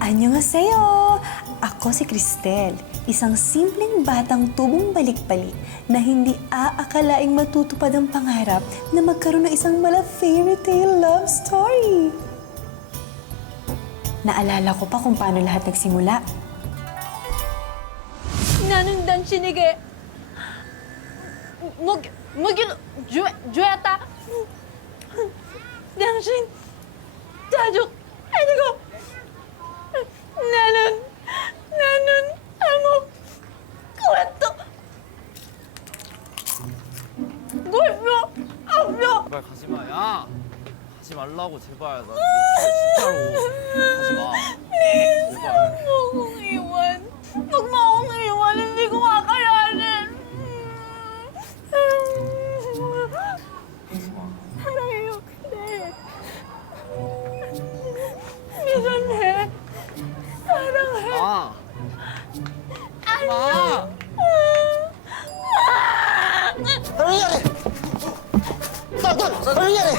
Annyeonghaseyo! Ako si Cristel, isang simpleng batang tubong balik-balik na hindi aakalaing matutupad ang pangarap na magkaroon ng isang mala-fairy tale love story. Naalala ko pa kung paano lahat nagsimula. 나는 당신에게 주었다. 당신 자주 아니고 나는 아무 그것도 없어. 제발 가지 마, 야! 가지 말라고, 제발. 나 진짜로. 가지 마. 제발. Huwag mo akong iwan, hindi ko kakayanin. Parang ayoko na eh. Minsan eh. Parang eh. 아! 마! Ano nangyari? Tol! Ano nangyari?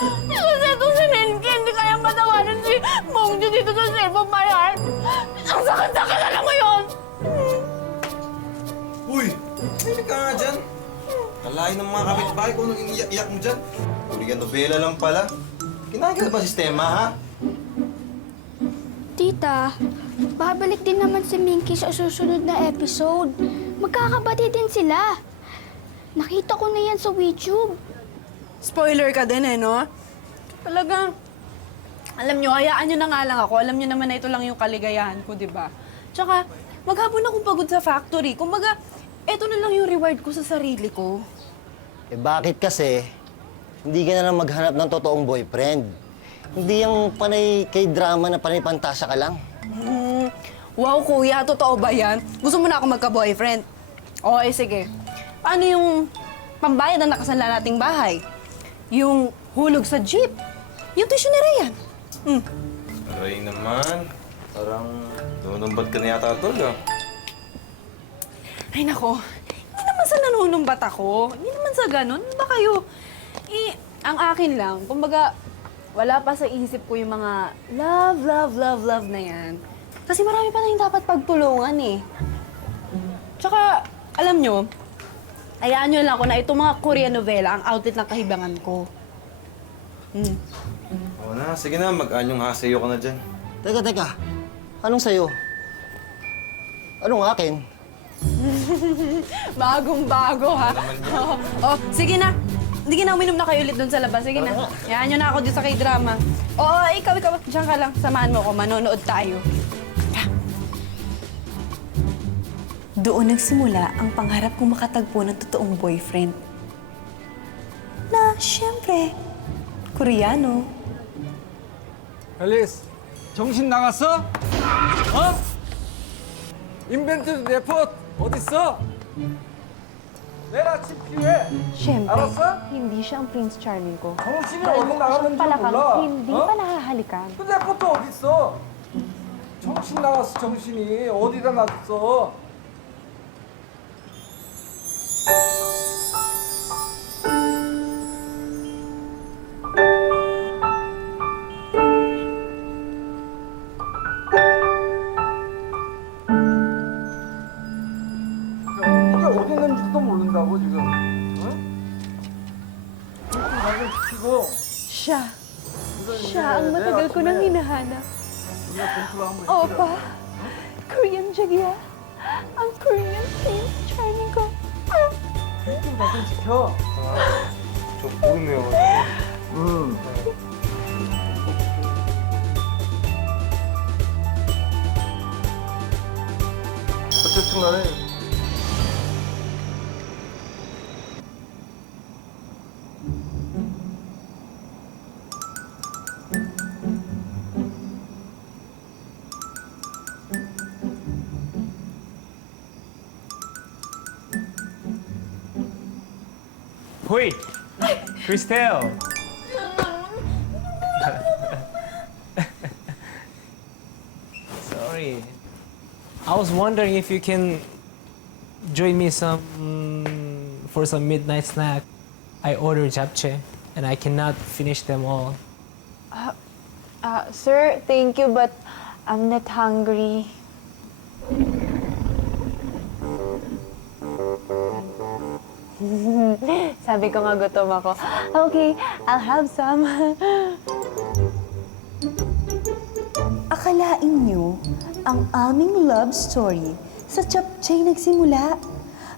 Kasi itong si Nenki, hindi kayang patawarin si Bongju dito sa cellphone my heart. Ang sakit-sakit, alam mo yun? Uy! Hindi ka nga dyan. Kalahin ng mga kapitbahay kung anong iniyak mo dyan. Uli ka nobela lang pala. Kinakita ba sistema, ha? Tita, babalik din naman si Minky sa susunod na episode. Magkakabati din sila. Nakita ko na yan sa YouTube. Spoiler ka din eh, no? Talagang, alam nyo, hayaan nyo na nga lang ako. Alam nyo naman na ito lang yung kaligayahan ko, di ba? Tsaka, maghapon akong pagod sa factory. Kumbaga, ito na lang yung reward ko sa sarili ko. Eh bakit kasi hindi ka na lang maghanap ng totoong boyfriend? Hindi yung panay kay drama na panay pantasa ka lang. Wow, kuya, totoo ba yan? Gusto mo na ako magka-boyfriend? Oo, sige. Paano yung pambayad na nakasanla nating bahay? Yung hulog sa jeep? Yung tuition na yan? Aray naman. Parang nanumbat ka na yata, tol, ah. Ay, nako. Hindi naman sa nanunumbat ako. Hindi naman sa ganun. Ano ba kayo? Ang akin lang, kumbaga, wala pa sa isip ko yung mga love na yan. Kasi marami pa na yung dapat pagtulungan eh. Tsaka, alam nyo, hayaan nyo lang ako na itong mga Korean novela ang outlet ng kahibangan ko. Oo na, sige na. Mag-anyong hasayo ka na dyan. Teka. Anong sa'yo? Anong akin? Bagong-bago, ha? Oh, sige na. Sige na, uminom na kayo ulit doon sa labas. Sige na. Hayaan nyo na ako dito sa K-drama. Oo, ikaw. Diyan ka lang. Samahan mo ako. Manonood tayo. Doon nagsimula ang pangarap kong makatagpo ng totoong boyfriend. Na, syempre, Koreano. 앨리스, 정신 나갔어? 어? 인벤트 레포트 어딨어? 내일 아침 필요해. Siyempre, 알았어? hindi siya ang Prince Charming ko. 정신이 Dahil 어디 mukha siyang 나갔는지 palakang 몰라. hindi 어? pa nahahalikan. 그 레포트 어딨어? 정신 나갔어, 정신이. 어디다 놨어? 이게 어디 있는지도 모른다고 지금. 응? 나좀 시키고 Siya ang matagal ko nang hinahanap. Opa, Korean Jagya. Ang Korean Prince Charming ko. 나좀 지켜. 저 모르네요. 응. 어쨌든 간에 Hoy! Cristel! Sorry. I was wondering if you can join me for some midnight snack. I ordered japchae and I cannot finish them all. Sir, thank you, but I'm not hungry. Sabi ko nga gutom ako. Okay, I'll have some. Akalain nyo, ang aming love story sa Chapchay nagsimula.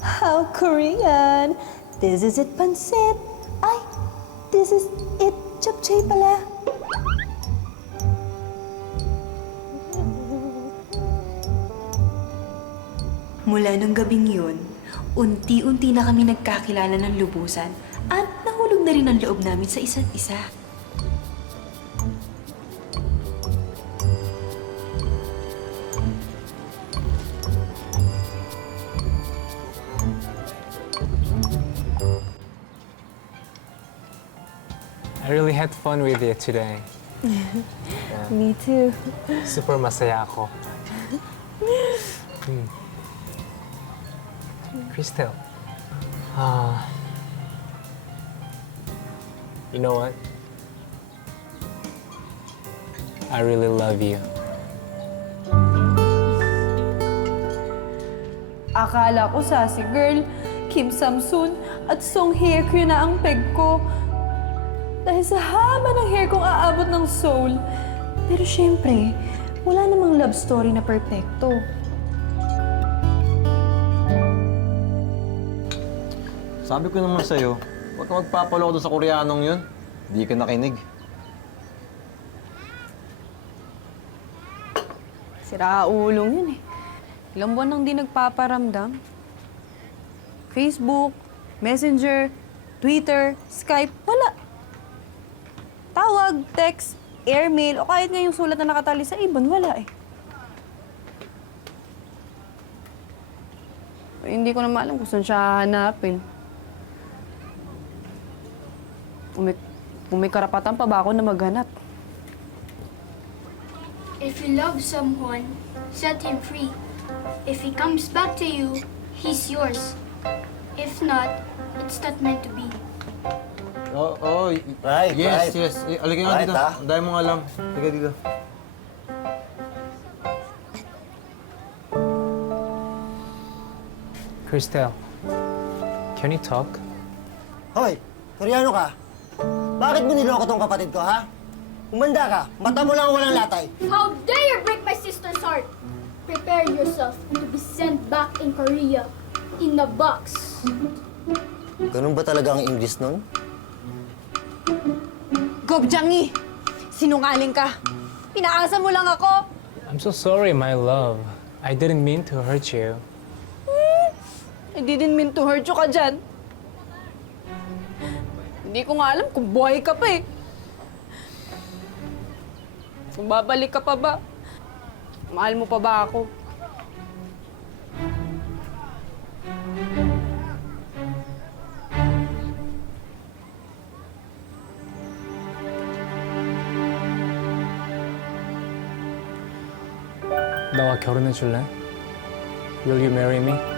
How Korean! This is it, pansit! Ay, this is it, Chapchay pala. Mula nung gabing yun, unti-unti na kami nagkakilala ng lubusan at nahulog na rin ang loob namin sa isa't isa. I really had fun with you today. Me too. Super masaya ako. Crystal. You know what? I really love you. Akala ko sassy girl, Kim Samsun at Song Hye Kyo na ang peg ko. Dahil sa haba ng hair kong aabot ng soul. Pero syempre, wala namang love story na perpekto. Sabi ko naman sa'yo, huwag ka magpapaloko doon sa Koreanong yun. Hindi ka nakinig. Siraulong yun eh. Ilang buwan nang di nagpaparamdam. Facebook, Messenger, Twitter, Skype, wala. Tawag, text, airmail, o kahit nga yung sulat na nakatali sa ibon, wala eh. Hindi ko na maalam kung saan siya hanapin. Kung may karapatan pa ba ako na maghanap? If you love someone, set him free. If he comes back to you, he's yours. If not, it's not meant to be. Right, right. Yes. Alagay nga Right, dito. ah. Ang dami mong alam. Sige dito. Crystal, can you talk? Hoy, Koreano ka? Bakit mo niloko tong kapatid ko, ha? Umanda ka. Mata mo lang ang walang latay. How dare you break my sister's heart? Prepare yourself to be sent back in Korea in a box. Ganun ba talaga ang English nun? Gob Jangi! Sinungaling ka! Pinaasa mo lang ako! I'm so sorry, my love. I didn't mean to hurt you. I didn't mean to hurt you ka dyan. Hindi ko nga alam kung buhay ka pa eh. Kung babalik ka pa ba? Mahal mo pa ba ako? 나와 결혼해 줄래? Will you marry me?